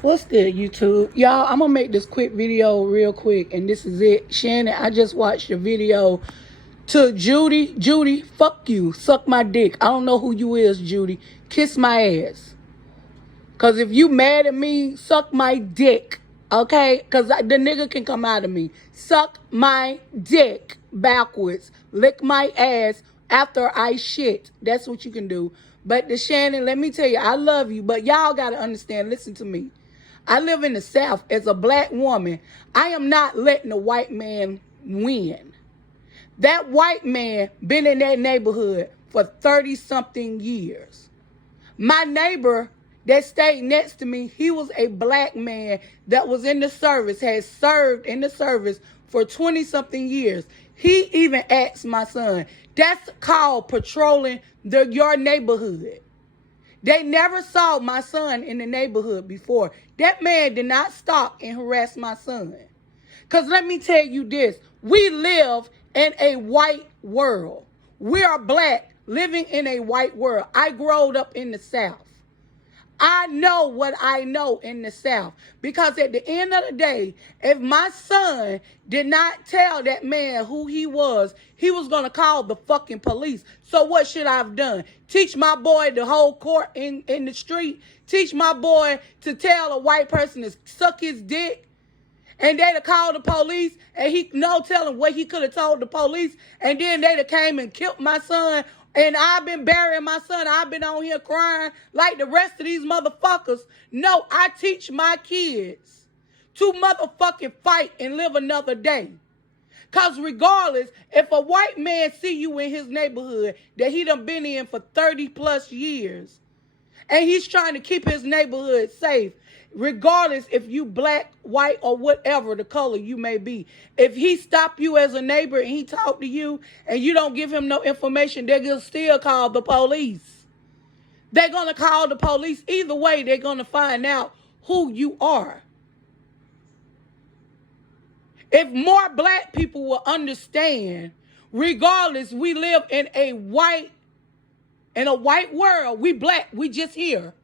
What's good, YouTube? Y'all, I'm gonna make this quick video real quick, and this is it. Shannon, I just watched a video to Judy. Judy, fuck you. Suck my dick. I don't know who you is, Judy. Kiss my ass. Because if you mad at me, suck my dick. Okay? Because the nigga can come out of me. Suck my dick backwards. Lick my ass after I shit. That's what you can do. But the Shannon, let me tell you, I love you. But y'all got to understand, listen to me. I live in the South as a black woman. I am not letting a white man win. That white man been in that neighborhood for 30-something years. My neighbor that stayed next to me, he was a black man that was in the service, had served in the service for 20-something years. He even asked my son. That's called patrolling your neighborhood. They never saw my son in the neighborhood before. That man did not stop and harass my son. Because let me tell you this. We live in a white world. We are black living in a white world. I growed up in the South. I know what I know in the South. Because at the end of the day, if my son did not tell that man who he was going to call the fucking police. So what should I have done? Teach my boy to hold court in the street? Teach my boy to tell a white person to suck his dick? And they'd have called the police, and he no telling what he could have told the police, and then they'd have came and killed my son, and I've been burying my son. I've been on here crying like the rest of these motherfuckers. No, I teach my kids to motherfucking fight and live another day. Because regardless, if a white man see you in his neighborhood that he done been in for 30 plus years, and he's trying to keep his neighborhood safe, regardless if you black, white, or whatever the color you may be. If he stop you as a neighbor and he talk to you and you don't give him no information, they're going to still call the police. They're going to call the police. Either way, they're going to find out who you are. If more black people will understand, regardless, we live in a white world. We black, we just here.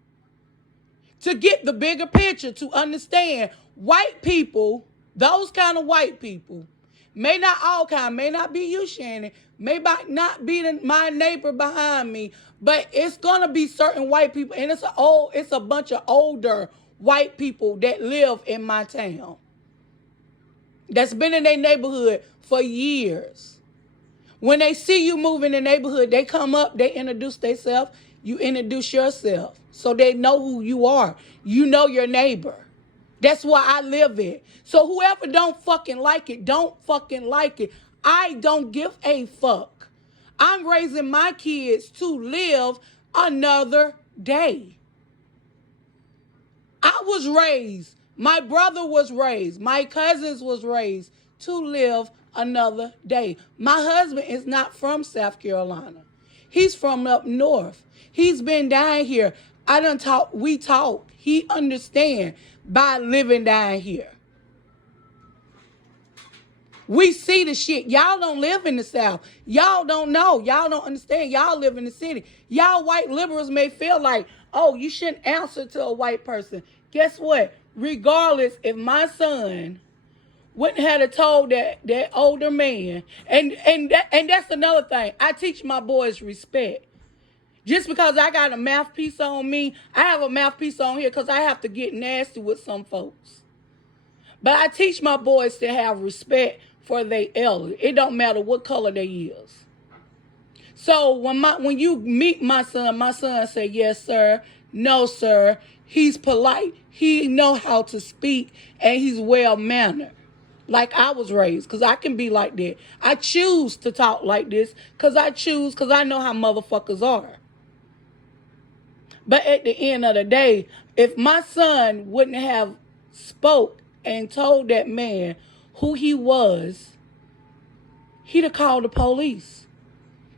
To get the bigger picture, to understand white people, those kind of white people, may not all kind, may not be you, Shannon, may not be my neighbor behind me, but it's gonna be certain white people, and it's a bunch of older white people that live in my town. That's been in their neighborhood for years. When they see you move in the neighborhood, they come up, they introduce themselves, you introduce yourself. So they know who you are. You know your neighbor. That's why I live it. So whoever don't fucking like it, don't fucking like it. I don't give a fuck. I'm raising my kids to live another day. I was raised, my brother was raised, my cousins was raised to live another day. My husband is not from South Carolina. He's from up north. He's been down here. We talk. He understand by living down here. We see the shit. Y'all don't live in the South. Y'all don't know. Y'all don't understand. Y'all live in the city. Y'all white liberals may feel like, oh, you shouldn't answer to a white person. Guess what? Regardless, if my son wouldn't have told that older man, and that's another thing. I teach my boys respect. Just because I got a mouthpiece on me, I have a mouthpiece on here because I have to get nasty with some folks. But I teach my boys to have respect for their elders. It don't matter what color they is. So when you meet my son say, yes, sir, no, sir. He's polite. He know how to speak, and he's well-mannered. Like I was raised, because I can be like that. I choose to talk like this because I know how motherfuckers are. But at the end of the day, if my son wouldn't have spoke and told that man who he was, he'd have called the police.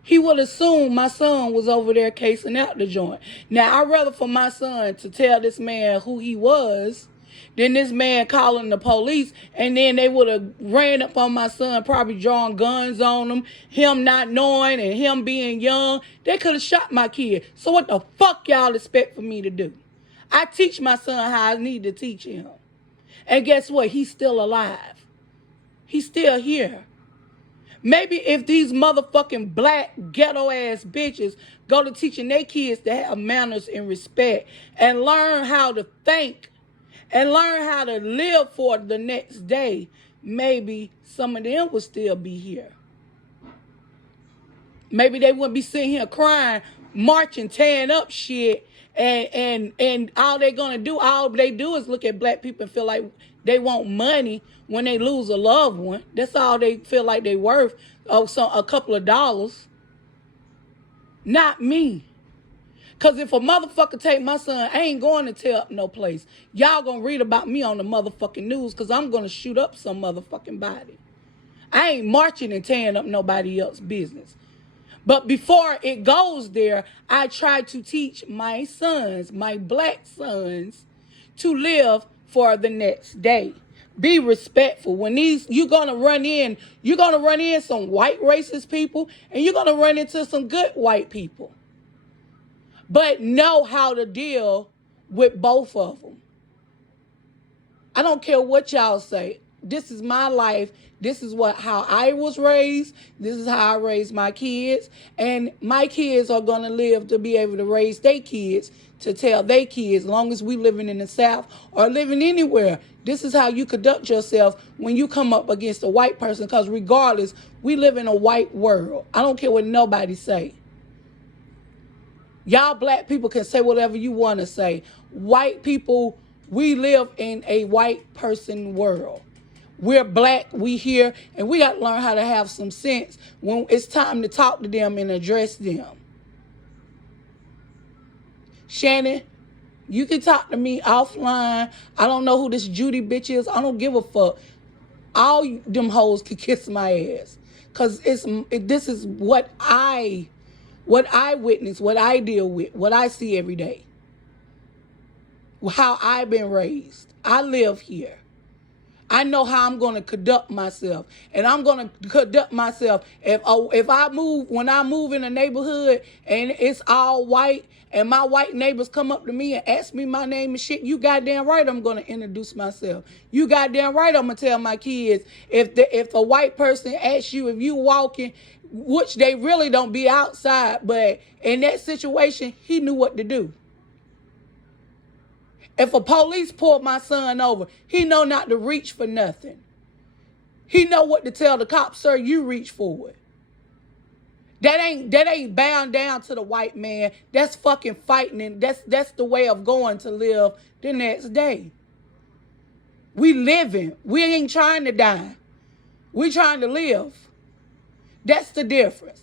He would assume my son was over there casing out the joint. Now, I'd rather for my son to tell this man who he was than this man calling the police, and then they would have ran up on my son, probably drawing guns on him not knowing and him being young. They could have shot my kid. So what the fuck y'all expect for me to do? I teach my son how I need to teach him. And guess what? He's still alive. He's still here. Maybe if these motherfucking black ghetto ass bitches go to teaching their kids to have manners and respect and learn how to think and learn how to live for the next day, maybe some of them would still be here. Maybe they wouldn't be sitting here crying, marching, tearing up shit, and all they do is look at black people and feel like they want money when they lose a loved one. That's all they feel like they worth. Oh, so a couple of dollars. Not me. Cause if a motherfucker take my son, I ain't going to tear up no place. Y'all gonna read about me on the motherfucking news, cause I'm gonna shoot up some motherfucking body. I ain't marching and tearing up nobody else's business. But before it goes there, I try to teach my sons, my black sons, to live for the next day. Be respectful. When you're gonna run in some white racist people, and you're gonna run into some good white people. But know how to deal with both of them. I don't care what y'all say. This is my life. This is how I was raised. This is how I raised my kids. And my kids are going to live to be able to raise their kids, to tell their kids, as long as we living in the South or living anywhere. This is how you conduct yourself when you come up against a white person, because regardless, we live in a white world. I don't care what nobody say. Y'all black people can say whatever you want to say. White people, we live in a white person world. We're black, we here, and we got to learn how to have some sense when it's time to talk to them and address them. Shannon, you can talk to me offline. I don't know who this Judy bitch is. I don't give a fuck. All them hoes can kiss my ass. Because this is what I witness, what I deal with, what I see every day. How I've been raised. I live here. I know how I'm going to conduct myself. And I'm going to conduct myself. When I move in a neighborhood and it's all white and my white neighbors come up to me and ask me my name and shit, you goddamn right I'm going to introduce myself. You goddamn right I'm going to tell my kids, if a white person asks you if you walking, which they really don't be outside, but in that situation, he knew what to do. If a police pulled my son over, he know not to reach for nothing. He know what to tell the cops, sir, you reach for it. That ain't bound down to the white man. That's fucking fighting, and that's the way of going to live the next day. We living. We ain't trying to die. We trying to live. That's the difference.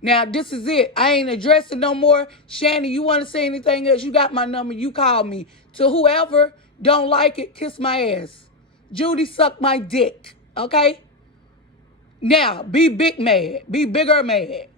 Now, this is it. I ain't addressing no more. Shannon, you want to say anything else? You got my number. You call me. To whoever don't like it, kiss my ass. Judy, suck my dick. Okay? Now, be big mad. Be bigger mad.